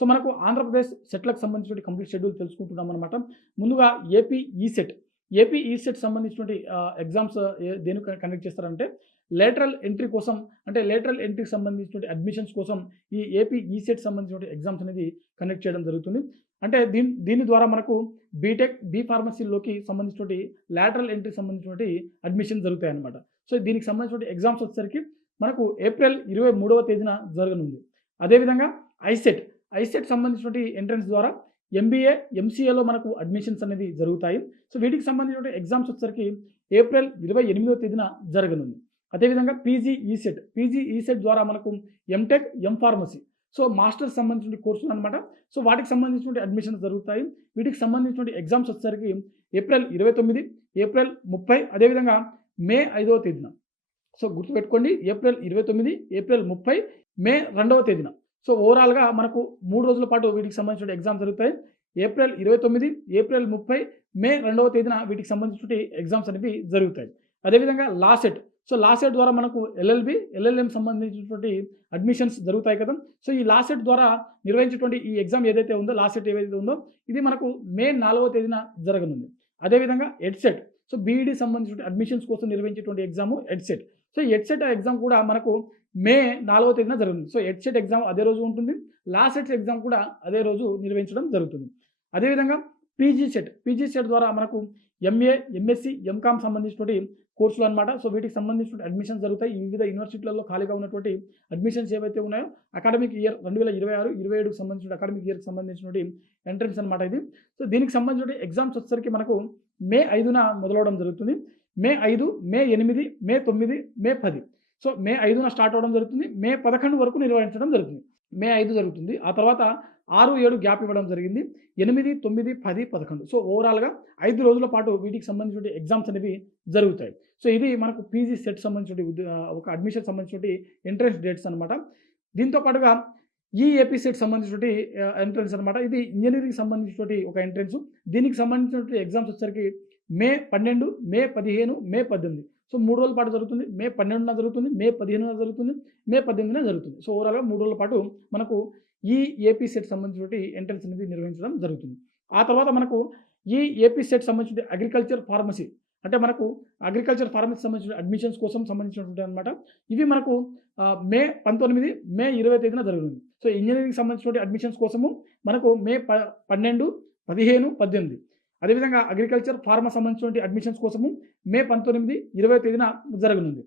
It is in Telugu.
సో మనకు ఆంధ్రప్రదేశ్ సెట్‌లకు సంబంధించినటువంటి కంప్లీట్ షెడ్యూల్ తెలుసుకుంటున్నాం అనమాట. ముందుగా ఏపీ ఈసెట్. ఏపీ ఈసెట్ సంబంధించినటువంటి ఎగ్జామ్స్ దేనికి కండక్ట్ చేస్తారంటే లేటరల్ ఎంట్రీ కోసం, అంటే లేటరల్ ఎంట్రీకి సంబంధించినటువంటి అడ్మిషన్స్ కోసం ఈ ఏపీ ఈసెట్ సంబంధించినటువంటి ఎగ్జామ్స్ అనేది కండక్ట్ చేయడం జరుగుతుంది. అంటే దీని ద్వారా మనకు బీటెక్, బీ ఫార్మసీలోకి సంబంధించినటువంటి లేటరల్ ఎంట్రీకి సంబంధించినటువంటి అడ్మిషన్ జరుగుతాయన్నమాట. సో దీనికి సంబంధించినటువంటి ఎగ్జామ్స్ వచ్చేసరికి మనకు ఏప్రిల్ 23వ తేదీన జరగనుంది. అదేవిధంగా ఐసెట్. ఐసెట్ సంబంధించినటువంటి ఎంట్రన్స్ ద్వారా ఎంబీఏ, ఎంసీఏలో మనకు అడ్మిషన్స్ అనేది జరుగుతాయి. సో వీటికి సంబంధించినటువంటి ఎగ్జామ్స్ వచ్చేసరికి ఏప్రిల్ 28వ తేదీన జరగనుంది. అదేవిధంగా పీజీ ఈసెట్. పీజీ ఈసెట్ ద్వారా మనకు ఎంటెక్, ఎంఫార్మసీ, సో మాస్టర్స్ సంబంధించిన కోర్సులు అనమాట. సో వాటికి సంబంధించినటువంటి అడ్మిషన్స్ జరుగుతాయి. వీటికి సంబంధించినటువంటి ఎగ్జామ్స్ వచ్చేసరికి ఏప్రిల్ 29, ఏప్రిల్ 30, అదేవిధంగా మే 5వ తేదీన. సో గుర్తుపెట్టుకోండి, ఏప్రిల్ 29, ఏప్రిల్ 30, మే 2వ తేదీన. సో ఓవరాల్‌గా మనకు 3 రోజుల పాటు వీటికి సంబంధించిన ఎగ్జామ్స్ జరుగుతాయి. ఏప్రిల్ 29, ఏప్రిల్ 30, మే 2వ తేదీన వీటికి సంబంధించినటువంటి ఎగ్జామ్స్ అనేవి జరుగుతాయి. అదేవిధంగా law set. So law set ద్వారా మనకు ఎల్ఎల్బీ, ఎల్ఎల్ఎం సంబంధించినటువంటి అడ్మిషన్స్ జరుగుతాయి కదా! సో ఈ లా సెట్ ద్వారా నిర్వహించేటువంటి ఈ ఎగ్జామ్ ఏదైతే ఉందో, లా సెట్ ఏదైతే ఉందో, ఇది మనకు మే 4వ తేదీన జరగనుంది. అదేవిధంగా ఎడ్సెట్. సో బీఈడీ సంబంధించిన అడ్మిషన్స్ కోసం నిర్వహించేటువంటి exam EdCET. So EdCET exam కూడా మనకు మే 4వ తేదీన జరుగుతుంది. సో ఎడ్సెట్ ఎగ్జామ్ అదే రోజు ఉంటుంది. లా సెట్ ఎగ్జామ్ కూడా అదే రోజు నిర్వహించడం జరుగుతుంది. అదేవిధంగా పీజీ సెట్. పీజీ సెట్ ద్వారా మనకు ఎంఏ, ఎంఎస్సీ, ఎంకామ్ సంబంధించినటువంటి కోర్సులు అనమాట. సో వీటికి సంబంధించిన అడ్మిషన్స్ జరుగుతాయి. వివిధ యూనివర్సిటీలలో ఖాళీగా ఉన్నటువంటి అడ్మిషన్స్ ఏవైతే ఉన్నాయో అకాడమిక్ ఇయర్ 2026, 27కి సంబంధించిన అకాడమిక్ ఇయర్‌కి సంబంధించినటువంటి ఎంట్రన్స్ అనమాట ఇది. సో దీనికి సంబంధించిన ఎగ్జామ్స్ వచ్చేసరికి మనకు మే 5న మొదలవ్వడం జరుగుతుంది. మే 5, మే 8, మే 9, మే 10. సో మే 5న స్టార్ట్ అవ్వడం జరుగుతుంది. మే 11 వరకు నిర్వహించడం జరుగుతుంది. మే 5 జరుగుతుంది. ఆ తర్వాత 6, 7 గ్యాప్ ఇవ్వడం జరిగింది. 8, 9, 10, 11. సో ఓవరాల్‌గా 5 రోజుల పాటు వీటికి సంబంధించిన ఎగ్జామ్స్ అనేవి జరుగుతాయి. సో ఇది మనకు పీజీ సెట్ సంబంధించిన ఒక అడ్మిషన్ సంబంధించినటువంటి ఎంట్రన్స్ డేట్స్ అనమాట. దీంతో పాటుగా ఈ ఏపీ సెట్ సంబంధించినటువంటి ఎంట్రన్స్ అనమాట. ఇది ఇంజినీరింగ్‌కి సంబంధించినటువంటి ఒక ఎంట్రన్స్. దీనికి సంబంధించినటువంటి ఎగ్జామ్స్ వచ్చేసరికి మే 12, మే 15, మే 18. సో 3 రోజుల పాటు జరుగుతుంది. మే 12న జరుగుతుంది, మే 15న జరుగుతుంది, మే 18న జరుగుతుంది. సో ఓవరాల్‌గా 3 రోజుల పాటు మనకు ఈ ఏపీ సెట్ సంబంధించినటువంటి ఎంట్రన్స్ అనేది నిర్వహించడం జరుగుతుంది. ఆ తర్వాత మనకు ఈ ఏపీ సెట్ సంబంధించిన అగ్రికల్చర్ ఫార్మసీ, అంటే మనకు అగ్రికల్చర్ ఫార్మసీ సంబంధించిన అడ్మిషన్స్ కోసం సంబంధించినటువంటి అనమాట. ఇవి మనకు మే 19, మే 20 తేదీన జరగనుంది. సో ఇంజినీరింగ్‌కి సంబంధించినటువంటి అడ్మిషన్స్ కోసము మనకు మే 12, 15, 18. అదేవిధంగా అగ్రికల్చర్ ఫార్మా సంబంధించినటువంటి అడ్మిషన్స్ కోసము మే 19, 20 తేదీన జరగనుంది.